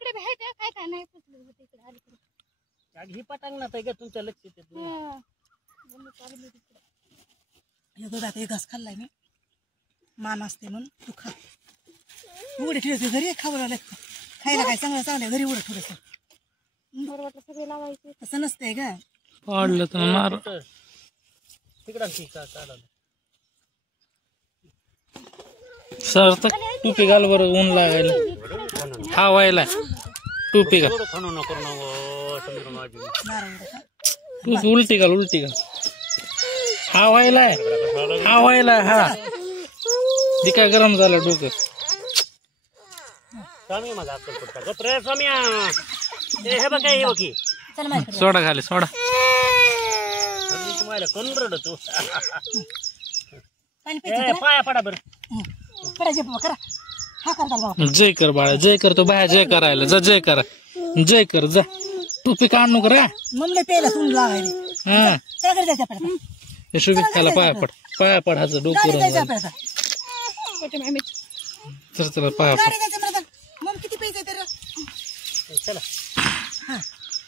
तिकडे भेटायचं काय काय नाही पुसलं होतं इकडे आली ही पटांगणात आहे का तुमच्या लक्ष येते हे बघ आता एक घास खाल्लाय मी मान असते म्हणून तू खा उघडे ठेवते घरी खावं लागलं खायला काय चांगलं चांगलं घरी उघडं थोडंसं बरं वाटलं सगळे लावायचे तसं नसतंय का पाडलं तर मार तिकडं चाललं सर तर टोपी घाल बरं ऊन लागायला हा व्हायला टोपी घाल खाणू नको समुद्र माझी टोपी उलटी घाल हा व्हायलाय हा ती काय गरम झालं डोकं स्वामी माझा अक्कल कुठचा गप्रे स्वाम्या हे बघ हे बघी चल माझ्याकडे सोडा खाली सोडा तुम्हाला कोण रड तू पाणी प्यायचं का? पाया पडा बरं करायचे बाबा करा हा करता बाबा जय कर बाळा जय कर तो बाया जय करायला जा जय करा जय कर जा टोपी काढ नको रे मम्मीला प्यायला सून लावायला हा चला घरी जायचं आपल्याला हे शुभेच्छा खायला पाया पड हाचं डोकं गाडी जायचं रंग आपल्याला चल चला पाया पड गाडी जायचं मला मग किती पैसे तर चला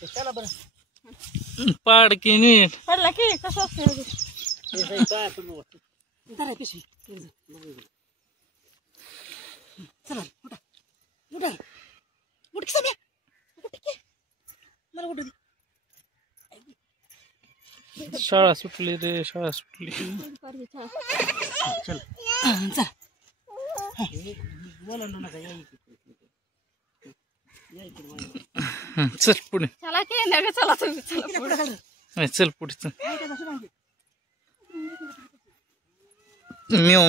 चला बरं पाड की नीट पडला की कसं असतं पाया पडू जरा पिशवी चला उठा उठा उठ की सध्या उठ की मला उठू दे शाळा सुटली रे शाळा सुटली चल चल पुढे चला की नाही चला तुम्ही चला नाही, चल पुढे चल म्याव म्याव